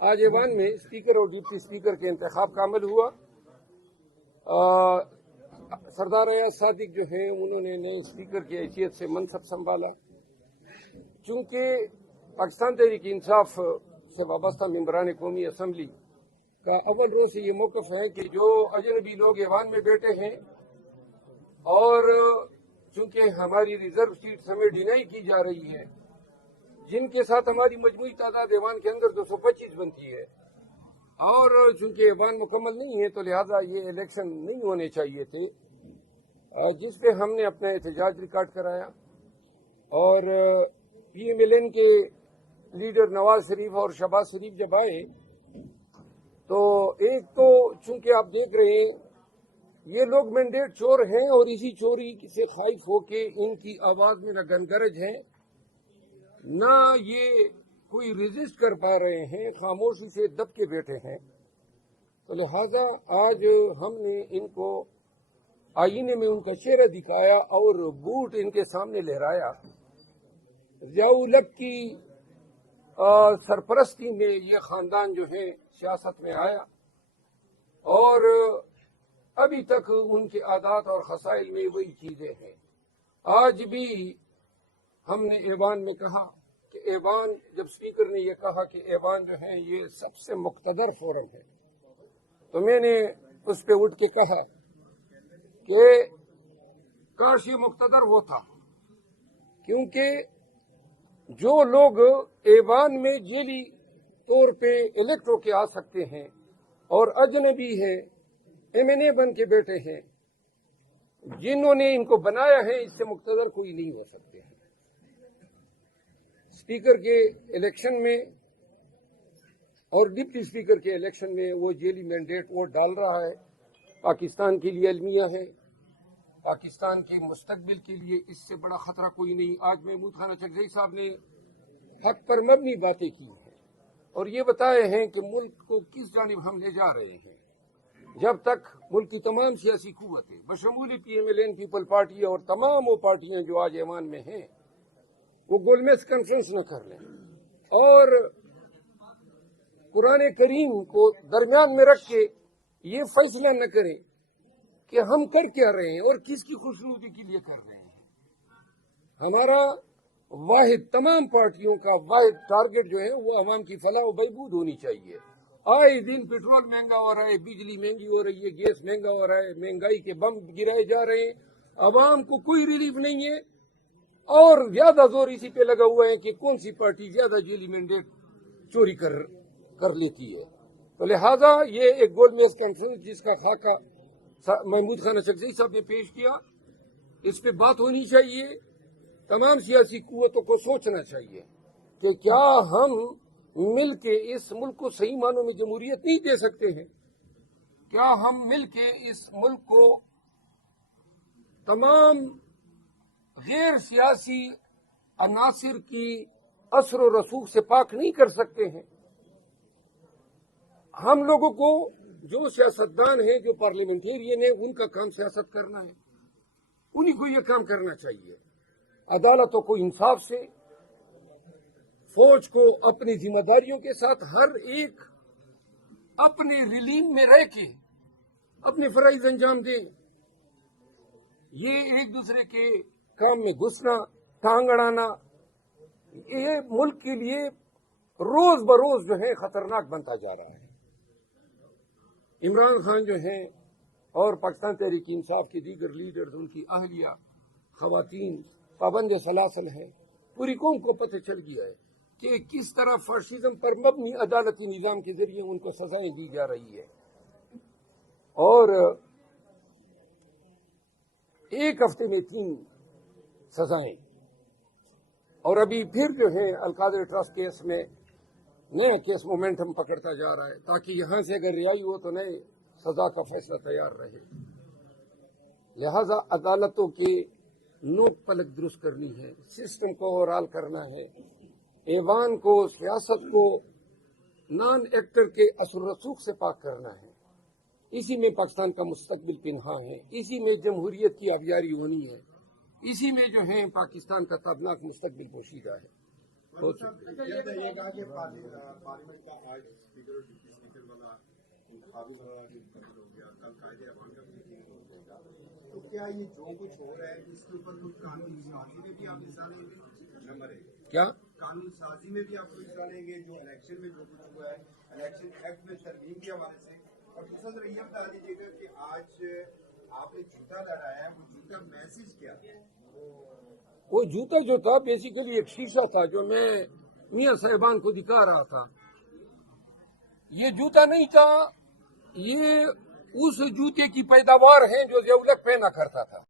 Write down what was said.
آج ایوان میں اسپیکر اور ڈپٹی اسپیکر کے انتخاب کا عمل ہوا۔ سردار ایاز صادق جو ہیں انہوں نے نئے اسپیکر کی حیثیت سے منصب سنبھالا۔ چونکہ پاکستان تحریک انصاف سے وابستہ ممبران قومی اسمبلی کا اول روز سے یہ موقف ہے کہ جو اجنبی لوگ ایوان میں بیٹھے ہیں اور چونکہ ہماری ریزرو سیٹس ہمیں ڈینائی کی جا رہی ہے، جن کے ساتھ ہماری مجموعی تعداد ایوان کے اندر 225 بنتی ہے، اور چونکہ ایوان مکمل نہیں ہے تو لہذا یہ الیکشن نہیں ہونے چاہیے تھے، جس پہ ہم نے اپنا احتجاج ریکارڈ کرایا۔ اور پی ایم ایل این کے لیڈر نواز شریف اور شہباز شریف جب آئے تو ایک تو چونکہ آپ دیکھ رہے ہیں یہ لوگ مینڈیٹ چور ہیں اور اسی چوری سے خائف ہو کے ان کی آواز میں نہ گنگرج ہیں نہ یہ کوئی ریزسٹ کر پا رہے ہیں، خاموشی سے دب کے بیٹھے ہیں۔ تو لہذا آج ہم نے ان کو آئینے میں ان کا چہرہ دکھایا اور بوٹ ان کے سامنے لہرایا۔ ضیاء الحق کی سرپرستی میں یہ خاندان جو ہے سیاست میں آیا، اور ابھی تک ان کے عادات اور خصائل میں وہی چیزیں ہیں۔ آج بھی ہم نے ایوان میں کہا کہ ایوان، جب اسپیکر نے یہ کہا کہ ایوان جو ہے یہ سب سے مقتدر فورم ہے، تو میں نے اس پہ اٹھ کے کہا کہ کاش یہ مقتدر وہ تھا، کیونکہ جو لوگ ایوان میں جیلی طور پہ الیکٹ ہو کے آ سکتے ہیں اور اجنبی ہیں، ایم این اے بن کے بیٹھے ہیں، جنہوں نے ان کو بنایا ہے، اس سے مقتدر کوئی نہیں ہو سکتے ہیں۔ اسپیکر کے الیکشن میں اور ڈپٹی اسپیکر کے الیکشن میں وہ جیلی مینڈیٹ ووٹ ڈال رہا ہے، پاکستان کے لیے المیہ ہے، پاکستان کے مستقبل کے لیے اس سے بڑا خطرہ کوئی نہیں۔ آج محمود خان اچکزئی صاحب نے حق پر مبنی باتیں کی ہیں اور یہ بتائے ہیں کہ ملک کو کس جانب ہم لے جا رہے ہیں۔ جب تک ملک کی تمام سیاسی قوتیں بشمول P M L N People Party اور تمام وہ پارٹیاں جو آج ایوان میں ہیں وہ گول میز کانفرنس نہ کر لیں اور قرآن کریم کو درمیان میں رکھ کے یہ فیصلہ نہ کریں کہ ہم کر کیا رہے ہیں اور کس کی خوشنودی کے لیے کر رہے ہیں۔ ہمارا واحد، تمام پارٹیوں کا واحد ٹارگٹ جو ہے وہ عوام کی فلاح و بہبود ہونی چاہیے۔ آئے دن پیٹرول مہنگا ہو رہا ہے، بجلی مہنگی ہو رہی ہے، گیس مہنگا ہو رہا ہے، مہنگائی کے بم گرائے جا رہے ہیں، عوام کو کوئی ریلیف نہیں ہے، اور زیادہ زور اسی پہ لگا ہوا ہے کہ کون سی پارٹی زیادہ جیلی مینڈیٹ چوری کر لیتی ہے۔ تو لہذا یہ ایک گول میز کانفرنس جس کا خاکہ محمود خان اچکزئی صاحب نے پیش کیا، اس پہ بات ہونی چاہیے۔ تمام سیاسی قوتوں کو سوچنا چاہیے کہ کیا ہم مل کے اس ملک کو صحیح معنوں میں جمہوریت نہیں دے سکتے ہیں؟ کیا ہم مل کے اس ملک کو تمام غیر سیاسی عناصر کی اثر و رسوخ سے پاک نہیں کر سکتے ہیں؟ ہم لوگوں کو، جو سیاستدان ہیں، جو پارلیمنٹیرین ہیں، ان کا کام سیاست کرنا ہے، انہی کو یہ کام کرنا چاہیے۔ عدالتوں کو انصاف سے، فوج کو اپنی ذمہ داریوں کے ساتھ، ہر ایک اپنے ریلیم میں رہ کے اپنے فرائض انجام دیں۔ یہ ایک دوسرے کے کام میں گھسنا، ٹانگ اڑانا، یہ ملک کے لیے روز بروز جو ہے خطرناک بنتا جا رہا ہے۔ عمران خان جو ہیں اور پاکستان تحریک انصاف کے دیگر لیڈرز، ان کی اہلیہ، خواتین پابند سلاسل ہیں۔ پوری قوم کو پتہ چل گیا ہے کہ کس طرح فاشزم پر مبنی عدالتی نظام کے ذریعے ان کو سزائیں دی جا رہی ہے، اور ایک ہفتے میں 3 سزائیں، اور ابھی پھر جو ہے القادر ٹرسٹ کیس میں نیا کیس مومنٹم پکڑتا جا رہا ہے تاکہ یہاں سے اگر رہائی ہو تو نئے سزا کا فیصلہ تیار رہے۔ لہذا عدالتوں کے نوک پلک درست کرنی ہے، سسٹم کو اوورال کرنا ہے، ایوان کو، سیاست کو نان ایکٹر کے اثر و رسوخ سے پاک کرنا ہے۔ اسی میں پاکستان کا مستقبل پنہاں ہے، اسی میں جمہوریت کی آبیاری ہونی ہے، اسی میں جو ہے پاکستان کا تابناک مستقبل پوشیدہ ہے۔ ہو چکی ہے۔ یہ بتائیے گا کہ پارلیمنٹ کا آج اسپیکر اور ڈپٹی اسپیکر والا انتخابی والا انتخاب ہو گیا، کل قائد اعظم کا میٹنگ ہوگا، تو کیا یہ جو کچھ ہو رہا ہے اس کے اوپر کچھ قانون سازی میں بھی آپ حصہ لیں گے؟ نمبر ایک، کیا قانون سازی میں بھی آپ کو حصہ لیں گے جو الیکشن میں جو کچھ ہوا ہے، الیکشن ایکٹ میں ترمیم کے حوالے سے؟ اور دوسرا ذرا یہ بتا دیجیے گا کہ آج آپ نے جوتا لہرایا ہے، وہ جوتا میسج کیا ہے؟ وہ جوتا جو تھا بیسیکلی ایک شیشہ تھا جو میں میاں صاحبان کو دکھا رہا تھا۔ یہ جوتا نہیں تھا، یہ اس جوتے کی پیداوار ہے جو ضیاء الحق پہنا کرتا تھا۔